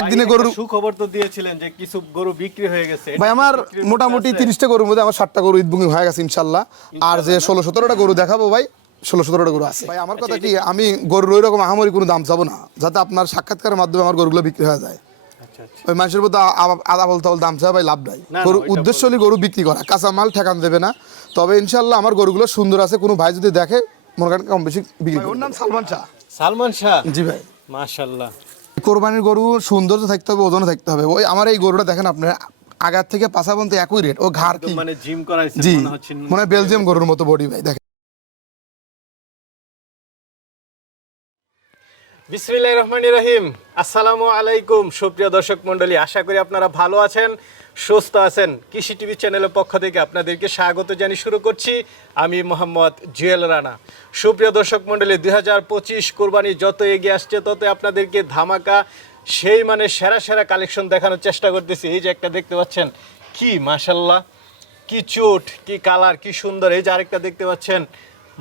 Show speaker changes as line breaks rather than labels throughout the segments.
একদিনে গরুর
সুখবর তো দিয়েছিলেন যে কিছু গরু বিক্রি হয়ে গেছে।
ভাই আমার মোটামুটি তিরিশটা গরুর মধ্যে আমার ষাটটা গরু ঈদ হয়ে গেছে ইনশাল্লাহ। আর যে ষোলো সতেরোটা গরু দেখাবো ভাই ষোলো সতেরোটা গরু আছে। ভাই আমার কথা কি আমি গরুর ওই রকম আহামরি কোনো দাম চাবো না যাতে আপনার সাক্ষাৎকারের মাধ্যমে আমার গরুগুলো বিক্রি হয়ে যায়।
আচ্ছা আচ্ছা।
ওই মানুষের মধ্যে আদা বলতে বল দাম চাই ভাই লাভ নাই। গরু উদ্দেশ্য হলে গরু বিক্রি করা কাঁচা মাল ঠেকান দেবে না। তবে ইনশাল্লাহ আমার গরুগুলো সুন্দর আছে কোনো ভাই যদি দেখে মনে করেন কম বেশি বিক্রি ওর নাম সালমান শাহ।
সালমান শাহ?
জি ভাই।
মাশাআল্লাহ
কোরবানির গরু সৌন্দর্য থাকতে হবে ওজনও থাকতে হবে। ওই আমার এই গরুটা দেখেন আপনার আগার থেকে পাশা পর্যন্ত একই রেট ও ঘাড় কি?
মানে জিম করাইছে মনে হচ্ছে
মনে হয় বেলজিয়াম গরুর মতো বডি ভাই দেখেন।
বিসমিল্লাহির রহমানির রহিম। আসসালামু আলাইকুম, সুপ্রিয় দর্শক মণ্ডলী, আশা করি আপনারা ভালো আছেন, সুস্থ আছেন। কৃষি টিভি চ্যানেলের পক্ষ থেকে আপনাদেরকে স্বাগত জানিয়ে শুরু করছি। আমি মোহাম্মদ জুয়েল রানা। সুপ্রিয় দর্শক মণ্ডলী, দুই হাজার পঁচিশ কোরবানি যত এগিয়ে আসছে তত আপনাদেরকে ধামাকা, সেই মানে সেরা সেরা কালেকশন দেখানোর চেষ্টা করতেছি। এই যে একটা দেখতে পাচ্ছেন, কি মাশাল্লাহ কি চুট, কি কালার, কি সুন্দর। এই যে আরেকটা দেখতে পাচ্ছেন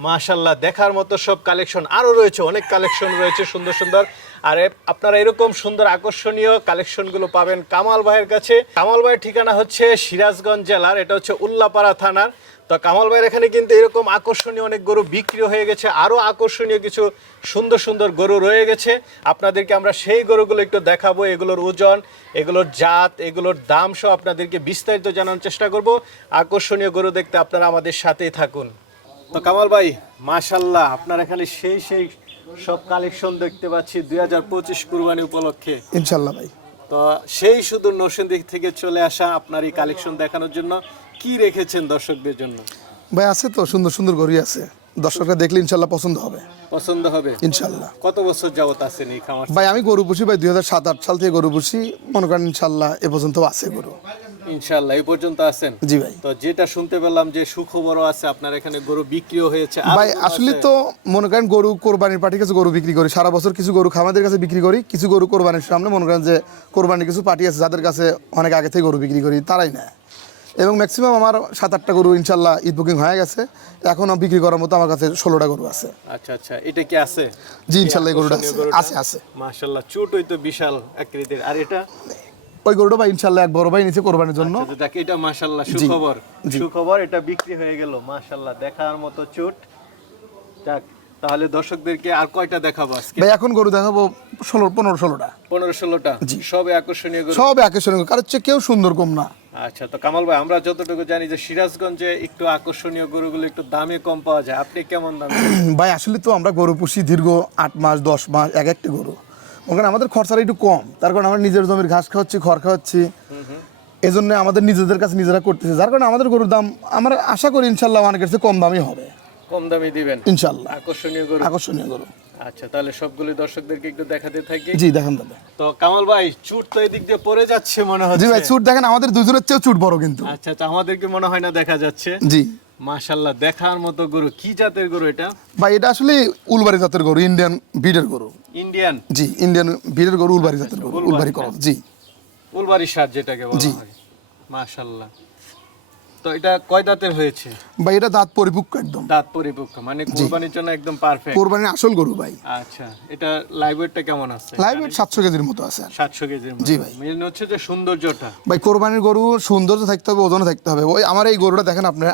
মাশাল্লাহ দেখার মতো সব কালেকশন আরও রয়েছে, অনেক কালেকশন রয়েছে সুন্দর সুন্দর। আর, আপনারা এরকম সুন্দর আকর্ষণীয় কালেকশনগুলো পাবেন কামাল ভাইয়ের কাছে। কামাল ভাইয়ের ঠিকানা হচ্ছে সিরাজগঞ্জ জেলার, এটা হচ্ছে উল্লাপাড়া থানার। তো কামাল ভাইয়ের এখানে কিন্তু এরকম আকর্ষণীয় অনেক গরু বিক্রি হয়ে গেছে আরও আকর্ষণীয় কিছু সুন্দর সুন্দর গরু রয়ে গেছে। আপনাদেরকে আমরা সেই গরুগুলো একটু দেখাবো, এগুলোর ওজন, এগুলোর জাত, এগুলোর দাম সহ আপনাদেরকে বিস্তারিত জানানোর চেষ্টা করব। আকর্ষণীয় গরু দেখতে আপনারা আমাদের সাথেই থাকুন। তো কামাল ভাই মাশাল্লাহ আপনার এখানে সেই সেই সব কালেকশন দেখতে পাচ্ছি দুই হাজার পঁচিশ কুরবানি উপলক্ষে।
ইনশাল্লাহ ভাই।
তো সেই শুধু নরসিংদী থেকে চলে আসা আপনার এই কালেকশন দেখানোর জন্য কি রেখেছেন দর্শকদের জন্য?
ভাই আছে তো সুন্দর সুন্দর গরুই আছে। দর্শকরা দেখলে ইনশাল্লাহ পছন্দ হবে।
পছন্দ হবে?
ইনশাল্লাহ
কত বছর যাবত আছেন এই খামার
ভাই আমি গরু পুষি ভাই দুই হাজার সাত আট সাল থেকে গরু পুষি। মনে করেন ইনশাল্লাহ এ পর্যন্ত আছে গরু।
ইনশাল্লাহ এই পর্যন্ত আছেন?
জি ভাই।
তো যেটা শুনতে পেলাম যে সুখবরও আছে আপনার এখানে গরু বিক্রিও হয়েছে।
ভাই আসলে তো মনে করেন গরু কোরবানির পার্টির কাছে গরু বিক্রি করি সারা বছর কিছু গরু খামাদের কাছে বিক্রি করি কিছু গরু কোরবানির সামনে মনে করেন যে কোরবানির কিছু পার্টি আছে যাদের কাছে অনেক আগে থেকে গরু বিক্রি করি তারাই নেয়। এবং ম্যাক্সিমাম আমার সাত আটটা গরু ইনশাল্লাহ ঈদ বুকিং হয়ে গেছে এখনও বিক্রি করার মতো আমার কাছে ষোলোটা গরু আছে।
আচ্ছা আচ্ছা এটা কি আছে?
জি ইনশাল্লাহ গরুটা আছে আছে আছে।
মাশাল্লাহ চুটই তো বিশাল আকৃতির। আর এটা?
ওই গরুটা ভাই? ইনশাল্লাহ এক বড় ভাই নিচে কোরবানির জন্য।
আচ্ছা, দেখ এটা মাশাল্লাহ সুখবর। সুখবর এটা বিক্রি হয়ে গেল মাশাল্লাহ দেখার মতো চুট। যাক তাহলে দর্শকদেরকে আর কয়টা দেখাবো আজকে?
ভাই এখন গরু দেখাবো ষোলো পনেরো ষোলোটা।
পনেরো ষোলোটা? সবে আকর্ষণীয় গরু?
সব আকর্ষণীয় কারণ হচ্ছে কেউ সুন্দর কম না।
আচ্ছা তো কামাল ভাই আমরা যতটুকু জানি যে সিরাজগঞ্জে একটু আকর্ষণীয় গরুগুলো একটু দামে কম পাওয়া যায়। আপনি কেমন দাম?
ভাই আসলে তো আমরা গরু পুষি দীর্ঘ আট মাস দশ মাস এক একটা গরু। ওখানে আমাদের খরচাটা একটু কম। তার কারণে আমরা নিজের জমির ঘাস খাওয়াচ্ছি খড় খাওয়াচ্ছি। এই জন্য আমাদের নিজেদের কাছে নিজেরা করতেছি। যার কারণে আমাদের গরুর দাম আমরা আশা করি ইনশাল্লাহ অনেকের চেয়ে কম দামই হবে।
কম দামে দিবেন?
ইনশাল্লাহ।
আকর্ষণীয় গরু?
আকর্ষণীয় গরু।
আচ্ছা তাহলে সবগুলো দর্শকদেরকে একটু দেখাতে থাকি।
জি দেখেন দাদা
তো কামাল ভাই চুট তো এদিক দিয়ে পড়ে যাচ্ছে মনে হচ্ছে জি
ভাই চুট দেখেন আমাদের দুজনের চেয়েও চুট বড় কিন্তু।
আচ্ছা আচ্ছা আমাদেরকে মনে হয় না দেখা যাচ্ছে।
জি।
মাশাল্লাহ দেখার মতো গরু। কি জাতের গরু এটা?
ভাই এটা আসলে উলবাড়ি জাতের গরু ইন্ডিয়ান ব্রিডের গরু।
ইন্ডিয়ান
জি ইন্ডিয়ান ব্রিডের গরু উলবাড়ি জাতের গরু উলবাড়ি করো জি।
উলবাড়ি সার যেটাকে বলা হয়। মাশাল্লাহ তো এটা কয় দাঁতের হয়েছে?
ভাই এটা দাঁত পরিপক্ক একদম।
দাঁত পরিপক্ক মানে কোরবানির জন্য একদম পারফেক্ট
কোরবানির আসল গরু ভাই।
আচ্ছা এটা লাইভ ওয়েটটা কেমন আছে?
লাইভ ওয়েট সাতশো কেজির মতো আছে। আর।
সাতশো কেজির মতো।
জি ভাই।
মেন হচ্ছে যে সৌন্দর্যটা।
ভাই কোরবানির গরু সৌন্দর্য থাকতে হবে ওজনও থাকতে হবে। ওই আমার এই গরুটা দেখেন আপনার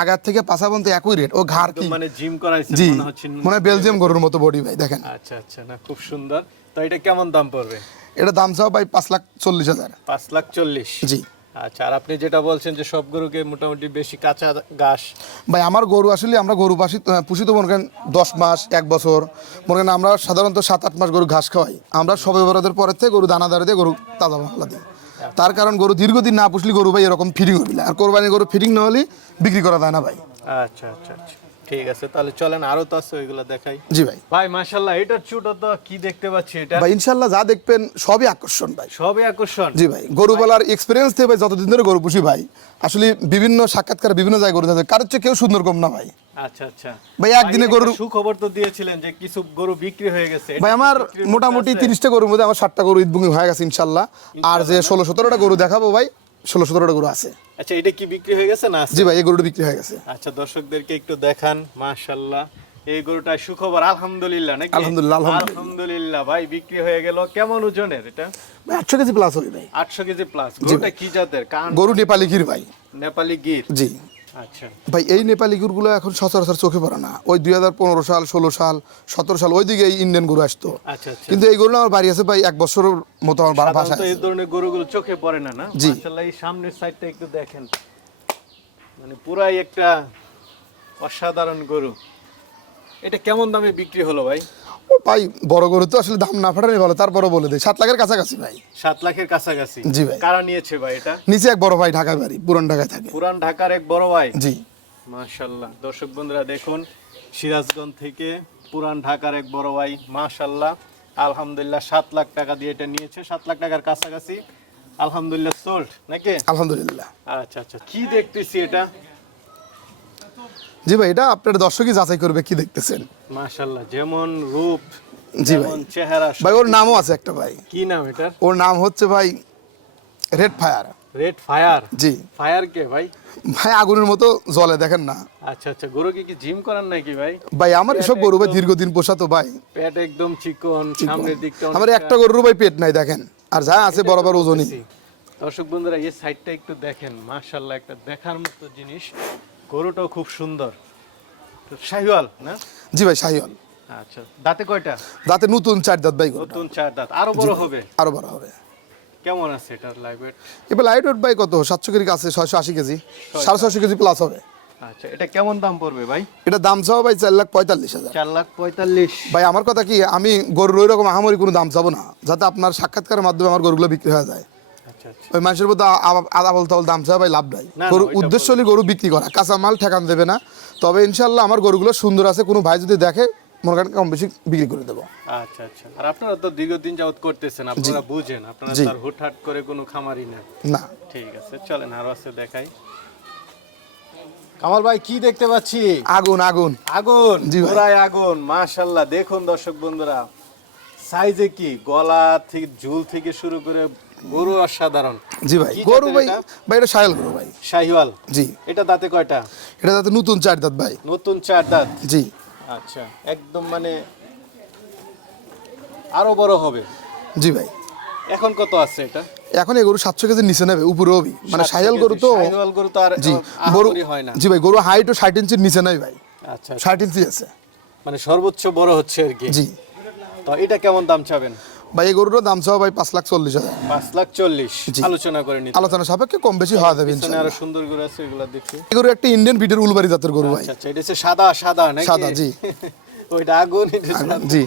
আগার থেকে পাশা পর্যন্ত একই রেট ও ঘাড় কি?
মানে জিম করাইছে
জি
মনে হচ্ছে
মনে হয় বেলজিয়াম গরুর মতো বডি ভাই দেখেন।
আচ্ছা আচ্ছা না খুব সুন্দর। তো এটা কেমন দাম পড়বে?
এটা দাম চাও ভাই পাঁচ লাখ চল্লিশ হাজার।
পাঁচ লাখ চল্লিশ।
জি।
আচ্ছা আর আপনি যেটা বলছেন যে সব গরুকে মোটামুটি বেশি কাঁচা ঘাস।
ভাই আমার গরু আসলে আমরা গরু পাশি পুষি তো মনে করেন দশ মাস এক বছর। মনে করেন আমরা সাধারণত সাত আট মাস গরু ঘাস খাওয়াই। আমরা সবে বরাদের পরের থেকে গরু দানা দাঁড়িয়ে দিয়ে গরু তাজা মশলা দিই। তার কারণ গরু দীর্ঘদিন না পুষলি গরু ভাই এরকম ফিটিং হবে আর কোরবানি গরু ফিটিং না হলে বিক্রি করা যায় না ভাই।
আচ্ছা আচ্ছা আচ্ছা। ঠিক আছে তাহলে চলেন আরও তো আছে ওইগুলো দেখাই।
জি ভাই।
ভাই মাশাল্লাহ এটার চুটা তো কি দেখতে পাচ্ছি এটা?
ভাই ইনশাল্লাহ যা দেখবেন সবই আকর্ষণ ভাই।
সবই আকর্ষণ?
জি ভাই গরু বলার এক্সপিরিয়েন্স থেকে ভাই যতদিন ধরে গরু পুষি ভাই আসলে বিভিন্ন সাক্ষাৎকার বিভিন্ন জায়গায় গরু থাকে কারোর চেয়ে কেউ সুন্দর কম না ভাই।
আচ্ছা আচ্ছা।
ভাই একদিনে গরুর
সুখবর তো দিয়েছিলেন যে কিছু গরু বিক্রি হয়ে গেছে
ভাই আমার মোটামুটি? তিরিশটা গরুর মধ্যে আমার ষাটটা গরু ঈদ বুকিং হয়ে গেছে ইনশাল্লাহ আর যে ষোলো সতেরোটা গরু দেখাবো ভাই ষোলো সতেরোটা গরু আছে।
আচ্ছা এটা কি বিক্রি হয়ে গেছে না?
জি ভাই এই গরুটা বিক্রি হয়ে গেছে।
আচ্ছা দর্শকদেরকে একটু দেখান মাশাল্লাহ এই গরুটা সুখবর আলহামদুলিল্লাহ নাকি?
আলহামদুলিল্লাহ, আলহামদুলিল্লাহ।
ভাই বিক্রি হয়ে গেল। কেমন ওজনের এটা?
ভাই আটশো কেজি প্লাস হবে ভাই।
আটশো কেজি প্লাস গরুটা কি জাতের? কান?
গরু নেপালি গির ভাই।
নেপালি গির
জি। ভাই এই নেপালি গরুগুলো এখন সচরাচর চোখে পড়ে না। ওই দুই হাজার পনেরো সাল ষোলো সাল সতেরো সাল ওই দিকে এই ইন্ডিয়ান গরু আসতো।
আচ্ছা আচ্ছা।
কিন্তু এই গরুগুলো আমার বাড়ি আছে ভাই এক বছরের মতো আমার বা- বাসায়
সাধারণত এই ধরনের গরুগুলো চোখে পড়ে না না?
জি।
এই সামনের সাইডটা একটু দেখেন। মানে পুরাই একটা অসাধারণ গরু। এটা কেমন দামে বিক্রি হলো ভাই?
ভাই বড় গরু তো আসলে দাম না ফাটানি ভালো তারপরও বলে দেয়। সাত লাখের কাছাকাছি ভাই।
সাত লাখের কাছাকাছি?
জি ভাই।
কারা নিয়েছে ভাই এটা?
নিচে এক বড় ভাই বাড়ি পুরান ঢাকায় থাকে।
পুরান ঢাকার এক বড় ভাই?
জি।
মাশাল্লাহ দর্শক বন্ধুরা দেখুন সিরাজগঞ্জ থেকে পুরান ঢাকার এক বড় ভাই মাশাল্লাহ আলহামদুলিল্লাহ সাত লাখ টাকা দিয়ে এটা নিয়েছে। সাত লাখ টাকার কাছাকাছি। আলহামদুলিল্লাহ সোল্ড নাকি?
আলহামদুলিল্লাহ।
আচ্ছা আচ্ছা। কি দেখতেছি এটা?
জি ভাই এটা আপনার দর্শকই যাচাই করবে কি দেখতেছেন।
মাশাল্লাহ যেমন রূপ
জি ভাই।
চেহারা
ভাই ওর নামও আছে একটা ভাই।
কি নাম এটার?
ওর নাম হচ্ছে ভাই red fire
red fire
ji.
Fire কে ভাই?
ভাই আগুনের মতো জলে দেখেন না।
আচ্ছা আচ্ছা গরুকে কি কি জিম করান নাকি ভাই?
ভাই আমার এসব গরু ভাই দীর্ঘদিন পোষা তো ভাই।
পেট একদম চিকন সামনের দিকটা
আমার একটা গরুর ভাই পেট নাই দেখেন। আর যা আছে বরাবর ওজনই।
দর্শক বন্ধুরা এই সাইডটা একটু দেখেন। মাশাল্লাহ একটা দেখার মতো জিনিস। গরুটাও খুব সুন্দর। শাহিওয়াল না?
জি ভাই শাহিওয়াল।
আচ্ছা দাঁতে কয়টা?
দাঁতে নতুন চার দাঁত ভাই
নতুন চার দাঁত আরও বড় হবে?
আরও বড় হবে।
কেমন আছে এটার লাইভ ওয়েট
এবার লাইট ওয়েট ভাই কত? সাতশো কেজি আছে ছয়শো আশি কেজি। সাড়ে ছয়শো কেজি প্লাস হবে।
আচ্ছা এটা কেমন দাম পড়বে ভাই?
এটা দাম চাও ভাই চার লাখ পঁয়তাল্লিশ হাজার।
চার লাখ পঁয়তাল্লিশ।
ভাই আমার কথা কি আমি গরুর ওই রকম আহামরি কোনো দাম চাবো না যাতে আপনার সাক্ষাৎকারের মাধ্যমে আমার গরুগুলো বিক্রি হয়ে যায়। ওই মানুষের মধ্যে আদা বলতে দাম চাওয়া ভাই লাভ নাই। গরু উদ্দেশ্য হলে গরু বিক্রি করা। কাঁচা মাল ঠেকান দেবে না। তবে ইনশাল্লাহ আমার গরুগুলো সুন্দর আছে। কোনো ভাই যদি দেখে মনে করেন কম বেশি বিক্রি করে দেবো।
আচ্ছা আচ্ছা। আর আপনারা তো দীর্ঘদিন যাবত করতেছেন আপনারা বুঝেন। আপনারা। তার হুটহাট করে কোনো খামারি নেই
না।
ঠিক আছে চলেন আরও আছে দেখাই। কামাল ভাই কি দেখতে পাচ্ছি?
আগুন আগুন।
আগুন। পুরাই আগুন। মাশাল্লাহ দেখুন দর্শক বন্ধুরা। সাইজে কি? গলা থেকে ঝুল থেকে শুরু করে গরু অসাধারণ।
জি ভাই গরু ভাই ভাই এটা সায়াল গরু ভাই।
শাহিওয়াল।
জি।
এটা দাঁতে কয়টা?
এটা যাতে নতুন চার দাঁত ভাই।
নতুন চার দাঁত?
জি।
আচ্ছা একদম মানে আরও বড় হবে।
জি ভাই।
এখন কত আছে এটা?
এখন এই গরু সাতশো কেজির নিচে নেবে উপরে হবি। মানে সায়াল গরু তো
গরু তো আর
জি গরু
হয় না।
জি ভাই গরু হাইট ও ষাট ইঞ্চির নিচে নাই ভাই।
আচ্ছা।
ষাট ইঞ্চি আছে।
মানে সর্বোচ্চ বড় হচ্ছে আর কি।
জি।
তো এটা কেমন দাম চাবেন?
ভাই এই গরুটার দাম ভাই পাঁচ লাখ চল্লিশ হাজার।
পাঁচ লাখ চল্লিশ। আলোচনা করে
আলোচনা সাপেক্ষে কম বেশি হওয়া যাবে
আরও সুন্দর গরু আছে এগুলো দেখি।
এই গরু একটা ইন্ডিয়ান বিটের উলবাড়ি জাতের গরু ভাই।
আচ্ছা আচ্ছা এটা হচ্ছে সাদা সাদা নাকি?
সাদা, জি।
ওইটা আগুন
জি।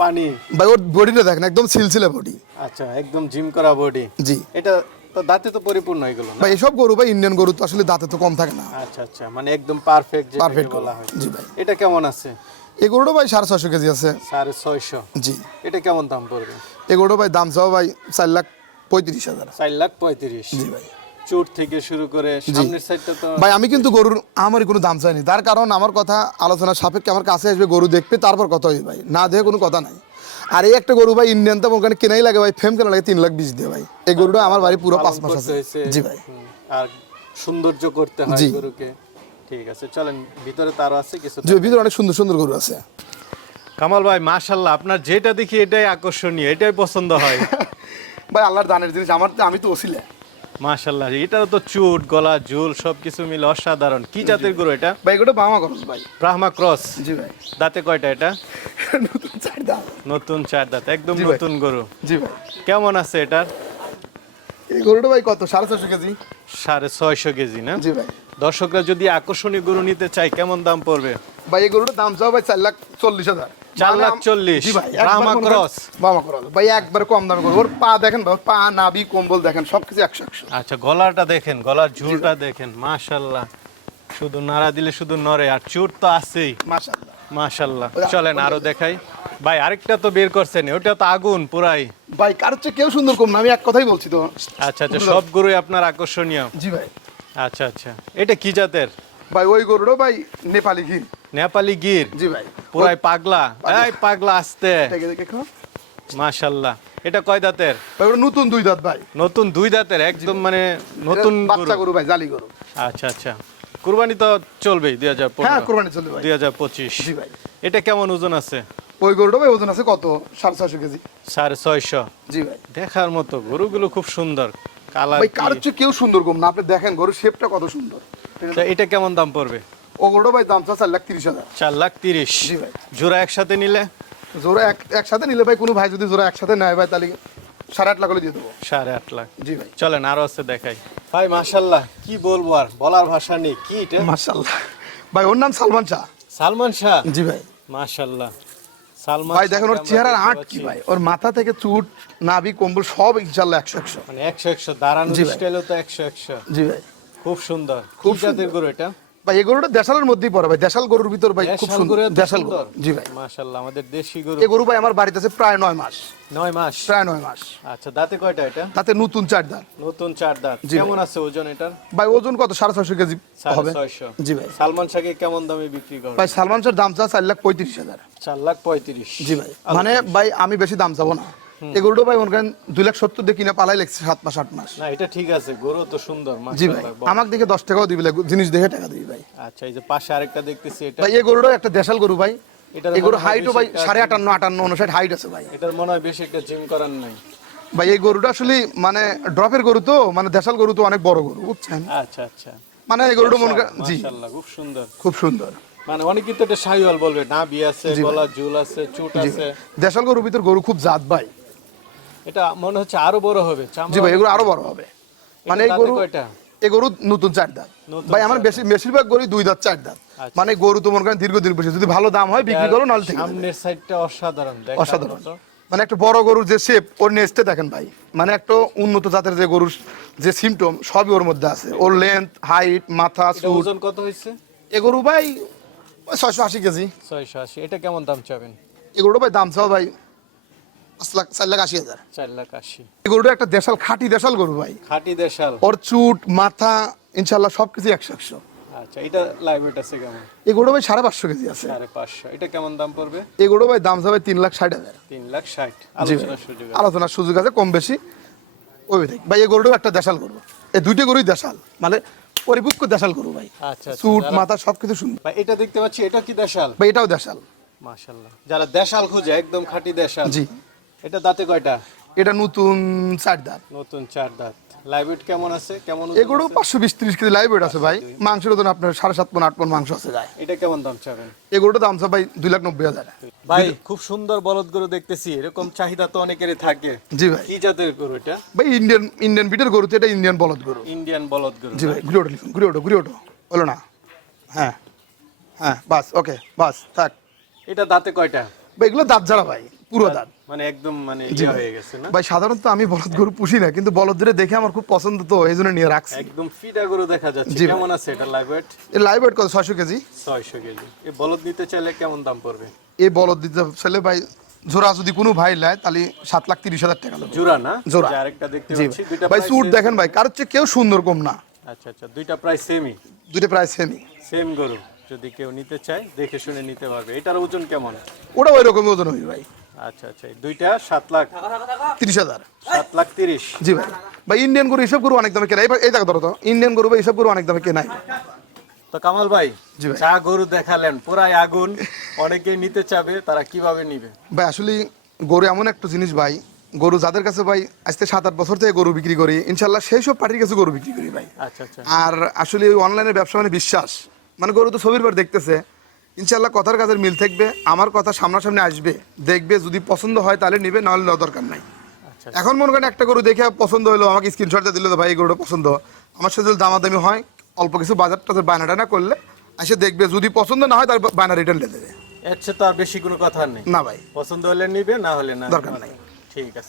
পানি।
ভাই ওর বডিটা দেখেন একদম সিলসিলে বডি।
আচ্ছা একদম জিম করা বডি।
জি।
এটা তো দাঁতে তো পরিপূর্ণ এগুলো
ভাই এসব গরু ভাই ইন্ডিয়ান গরু তো আসলে দাঁতে তো কম থাকে না।
আচ্ছা আচ্ছা মানে একদম পারফেক্ট
পারফেক্ট
বলা হয়।
জি ভাই।
এটা কেমন আছে?
এই গরুটা ভাই সাড়ে ছশো কেজি আছে।
সাড়ে ছয়শো।
জি।
এটা কেমন দাম পড়বে?
এই গরুটা ভাই দাম চাও ভাই চার লাখ পঁয়ত্রিশ হাজার।
চার লাখ পঁয়ত্রিশ।
জি ভাই।
চুট থেকে শুরু করে সামনের সাইডটা তো
ভাই আমি কিন্তু গরুর আমারই কোনো দাম চাইনি। তার কারণ আমার কথা আলোচনা সাপেক্ষে আমার কাছে আসবে গরু দেখবে তারপর কথা হইবে ভাই। না দেখে কোনো কথা নাই। আর এই একটা গরু ভাই ইন্ডিয়ান তো ওখানে কেনাই লাগে ভাই ফেম কেনা লাগে তিন লাখ বিশ দিয়ে ভাই। এই গরুটা আমার বাড়ি পুরো পাঁচ মাস আছে। জি ভাই।
আর সৌন্দর্য করতে হয় গরুকে। ঠিক আছে চলেন ভিতরে তারও আছে কিছু
ভিতরে অনেক সুন্দর সুন্দর গরু আছে।
কামাল ভাই মাশাল্লাহ আপনার যেটা দেখি এটাই আকর্ষণীয় এটাই পছন্দ হয়।
ভাই আল্লাহর দানের জিনিস আমার আমি তো ওসিলে।
মাশাল্লাহ এটারও তো চুট গলা ঝুল সবকিছু মিলে অসাধারণ। কি জাতের গরু এটা?
ভাই এগুলো বামা করুন ভাই।
ব্রাহ্মা ক্রস।
জি ভাই।
দাঁতে কয়টা এটা?
নতুন চার দাম
নতুন চার দাঁত একদম নতুন গরু।
জি ভাই।
কেমন আছে এটার?
এই গরুটা ভাই কত? সাড়ে ছশো কেজি।
সাড়ে ছয়শো কেজি না?
জি ভাই।
দর্শকরা যদি আকর্ষণীয় গরু নিতে চায় কেমন দাম পড়বে?
ভাই এই গরুটার দাম চাও ভাই চার লাখ চল্লিশ হাজার।
চার লাখ চল্লিশ।
ভাই একবার
ক্রস।
বামা ক্রস। ভাই একবার কম দামে করব। ওর পা দেখেন ভাই পা নাবি কম্বল দেখেন সবকিছু একশো একশো।
আচ্ছা গলাটা দেখেন গলার ঝুলটা দেখেন মাশাল্লাহ শুধু নাড়া দিলে শুধু নড়ে আর চুট তো আছেই। মাশাল্লাহ চলেন আরও দেখাই। ভাই আরেকটা তো বের করছেন ওটা তো আগুন পুরাই।
ভাই কার চেয়ে কেউ সুন্দর কম না আমি এক কথাই বলছি তো।
আচ্ছা আচ্ছা সব গরুই আপনার আকর্ষণীয়।
জি ভাই।
আচ্ছা আচ্ছা। এটা কি জাতের?
ভাই ওই গরুটাও ভাই নেপালি ঘি
নেপালি গির
জি ভাই।
পুরাই পাগলা। এই পাগলা আসতে।
দেখে দেখে খাও।
মাশাল্লাহ। এটা কয় দাঁতের?
ভাই নতুন দুই দাঁত ভাই।
নতুন দুই দাঁতের একদম মানে নতুন
বাচ্চা
গরু
গরু ভাই জালি গরু।
আচ্ছা আচ্ছা। কুরবানি তো চলবেই দুই হাজার
হ্যাঁ কোরবানি চলবে ভাই।
দুই হাজার পঁচিশ।
জি ভাই।
এটা কেমন ওজন আছে?
ওই গরুটা ভাই ওজন আছে কত? সাড়ে ছয়শো কেজি।
সাড়ে ছয়শো।
জি ভাই।
দেখার মতো গরুগুলো খুব সুন্দর।
ভাই কার চেয়ে কেউ সুন্দর কম না। আপনি দেখেন গরুর শেপটা কত সুন্দর।
এটা কেমন দাম পড়বে?
ও গরুটা ভাই দাম চার লাখ তিরিশ হাজার।
চার লাখ তিরিশ।
জি ভাই।
জোড়া একসাথে নিলে?
জোড়া এক একসাথে নিলে ভাই কোনো ভাই যদি জোড়া একসাথে নেয় ভাই তাহলে সাড়ে আট লাখ হলে দিয়ে দেবো।
সাড়ে আট লাখ।
জি ভাই।
চলেন আরও আছে দেখাই। ভাই মাশাল্লাহ কি বলব আর বলার ভাষা নেই কি এটা?
মার্শাল্লাহ ভাই ওর নাম সালমান শাহ।
সালমান শাহ?
জি ভাই।
মাশাল্লাহ।
ভাই দেখেন ওর চেহারার আট কি ভাই? ওর মাথা থেকে চুট নাভি কম্বল সব ইনশাল্লাহ একশো একশো।
মানে একশো একশো
দাঁড়ানো।
স্টাইলও তো একশো একশো।
জি ভাই।
খুব সুন্দর।
খুব
খুব জাতের গরু এটা?
ভাই এই গরুটা দেশালের মধ্যেই পড়ে ভাই দেশাল গরুর ভিতর ভাই খুব সুন্দর। দেশাল গরু। জি ভাই।
আমাদের দেশি গরু।
এই গরু ভাই আমার বাড়িতে আছে প্রায় মাস।
মাস?
প্রায় মাস।
আচ্ছা দাঁতে কয়টা এটা?
তাতে নতুন চার দাঁত।
নতুন চার দাঁত। কেমন আছে ওজন এটার?
ভাই ওজন কত? সাড়ে ছয়শো কেজি হবে। জি ভাই।
সালমান শাহকে কেমন দামে বিক্রি করে
ভাই সালমান শাহর দাম চা চার লাখ পঁয়ত্রিশ হাজার।
চার লাখ পঁয়ত্রিশ।
জি ভাই। মানে ভাই আমি বেশি দাম চাবো না। এই গরুটা ভাই মনে করেন দুই লাখ সত্তর দিয়ে কিনে পালাই লেগছে সাত মাস আট মাস।
না এটা ঠিক আছে গরু তো সুন্দর
জি ভাই আমাকে দেখে দশ টাকাও দিবি জিনিস দেখে টাকা দিবি ভাই।
আচ্ছা এই যে পাশে আরেকটা দেখতেছি এটা
ভাই এই গরুটা একটা দেশাল গরু ভাই। এই গরু হাইটও ভাই সাড়ে আটান্ন আটান্ন উনষাট হাইট আছে ভাই।
এটার মনে হয় বেশি একটা জিম করার নাই।
ভাই এই গরুটা আসলে মানে ড্রপের গরু তো মানে দেশাল গরু তো অনেক বড় গরু বুঝছেন?
আচ্ছা আচ্ছা।
মানে এই গরুটা মনে করেন জি।
খুব সুন্দর।
খুব সুন্দর।
মানে অনেকে তো এটা শাহিওয়াল বলবে না আছে গলা ঝুল আছে চুট আছে।
দেশাল গরুর ভিতর গরু খুব জাত ভাই।
এটা মনে হচ্ছে আরও বড় হবে
জি ভাই এগুলো আরও বড় হবে। মানে এই গরু? এই গরু নতুন চার দাঁত। ভাই আমার বেশি বেশিরভাগ গরু দুই দাঁত চার দাঁত।
আচ্ছা।
মানে গরু তো মনে করেন দীর্ঘদিন বসে যদি ভালো দাম হয় বিক্রি করো নাহলে
সামনের সাইডটা অসাধারণ
অসাধারণ। মানে একটা বড় গরুর যে শেপ ওর নেস্টে দেখেন ভাই। মানে একটা উন্নত জাতের যে গরুর যে সিমটম সবই ওর মধ্যে আছে। ওর লেন্থ হাইট মাথা
ওজন কত হয়েছে?
এ গরু ভাই ছয়শো আশি কেজি।
ছয়শো আশি। এটা কেমন দাম চাবেন?
এ গরুটা ভাই দাম চাও ভাই লাখ চার লাখ আশি হাজার।
চার লাখ আশি।
গরুটা একটা দেশাল খাঁটি দেশাল গরু ভাই।
খাঁটি দেশাল।
ওর চুট মাথা ইনশাল্লাহ সব একশো একশো।
আচ্ছা এটা লাইভ ওয়েট আছে কেমন?
এই গরুটা ভাই সাড়ে পাঁচশো কেজি আছে।
সাড়ে পাঁচশো। এটা কেমন দাম পড়বে?
এই গরু ভাই দাম যাবে তিন লাখ ষাট হাজার।
তিন লাখ ষাট। আলোচনার সুযোগ আছে।
আলোচনার সুযোগ আছে কম বেশি। ওই ভাই এই গরুটাও একটা দেশাল গরু। এই দুইটা গরুই দেশাল। মানে পরিপক্ক দেশাল গরু ভাই।
আচ্ছা আচ্ছা,
চুট মাথা সবকিছু সুন্দর।
ভাই এটা দেখতে পাচ্ছি এটা কি দেশাল?
ভাই এটাও দেশাল।
যারা দেশাল খুঁজে একদম খাঁটি দেশাল।
জি।
এটা দাঁতে কয়টা?
এটা নতুন চার দাঁত।
নতুন চার দাঁত। লাইভ ওয়েট কেমন আছে? কেমন
এগুলো পাঁচশো বিশ ত্রিশ কেজি লাইভ ওয়েট আছে ভাই। মাংসের ওজন আপনার সাড়ে সাত পন আট পন মাংস আছে যায়
এটা কেমন দাম চাবেন?
এগুলোটা দাম আছে ভাই দুই লাখ নব্বই হাজার।
ভাই খুব সুন্দর বলদ গরু দেখতেছি। এরকম চাহিদা তো অনেকেরই থাকে।
জি ভাই।
কি জাতের গরু এটা?
ভাই ইন্ডিয়ান ইন্ডিয়ান বিটের গরু তো এটা ইন্ডিয়ান বলদ গরু।
ইন্ডিয়ান বলদ গরু।
জি ভাই ঘুরে ওঠো ঘুরে ওঠো ঘুরে ওঠো। হলো না? হ্যাঁ। হ্যাঁ বাস ওকে বাস থাক।
এটা দাঁতে কয়টা?
ভাই এগুলো দাঁত ছাড়া ভাই। পুরো দাঁত।
মানে একদম মানে ইয়ে। হয়ে গেছে না?
ভাই সাধারণত আমি বলদ গরু পুষি না কিন্তু বলদ ধরে দেখে আমার খুব পছন্দ তো এই জন্য নিয়ে রাখছি।
একদম ফিডা গরু দেখা যাচ্ছে। কেমন আছে এটা লাইভ ওয়েট
এর লাইভ ওয়েট কত ছয়শো কেজি?
ছয়শো কেজি। এই বলদ নিতে চাইলে কেমন দাম পড়বে?
এই বলদ দিতে ছেলে ভাই জোড়া যদি কোনো ভাই নেয় তাহলে সাত লাখ তিরিশ হাজার টাকা
জোড়া না?
জোড়া।
আরেকটা দেখতে পাচ্ছি
ভাই। স্যুট দেখেন ভাই কারোর চেয়ে কেউ সুন্দর কম না।
আচ্ছা আচ্ছা দুইটা প্রায় সেমই
দুটো প্রায় সেমই
সেম গরু যদি কেউ নিতে চায় দেখে শুনে নিতে পারবে। এটার ওজন কেমন?
ওটা ওই রকমই ওজন হবে ভাই।
আচ্ছা আচ্ছা দুইটা সাত লাখ।
তিরিশ হাজার।
সাত লাখ তিরিশ।
জি ভাই। ভাই ইন্ডিয়ান গরু এইসব গরু অনেক দামে কেনা। এই দেখো ধরো তো ইন্ডিয়ান গরু ভাই এইসব গরু অনেক দামে কেনাই
তো কামাল ভাই
জি
গরু দেখালেন পুরাই আগুন। অনেকেই নিতে চাবে তারা কীভাবে নিবে?
ভাই আসলে গরু এমন একটা জিনিস ভাই গরু যাদের কাছে ভাই আজকে সাত আট বছর থেকে গরু বিক্রি করি ইনশাল্লাহ সেই সব পার্টির কাছে গরু বিক্রি করি ভাই।
আচ্ছা আচ্ছা।
আর আসলে ওই অনলাইনের ব্যবসা মানে বিশ্বাস। মানে গরু তো ছবির পর দেখতেছে ইনশাল্লাহ কথার কাজের মিল থাকবে আমার কথা সামনাসামনি আসবে দেখবে যদি পছন্দ হয় তাহলে নিবে নাহলে নেওয়ার দরকার নাই।
আচ্ছা
এখন মনে করেন একটা গরু দেখে পছন্দ হলো আমাকে স্ক্রিনশটটা দিল তো ভাই এই গরুটা পছন্দ। আমার সাথে যদি দামাদামি হয় অল্প কিছু বাজার টাজার বায়না টায়না করলে এসে দেখবে যদি পছন্দ না হয় তাহলে বায়না রিটার্ন দিয়ে দেবে।
এর চেয়ে তো আর বেশি কোনো কথা নেই।
না ভাই।
পছন্দ হলে নিবে না হলে না।
দরকার নাই।
ঠিক আছে।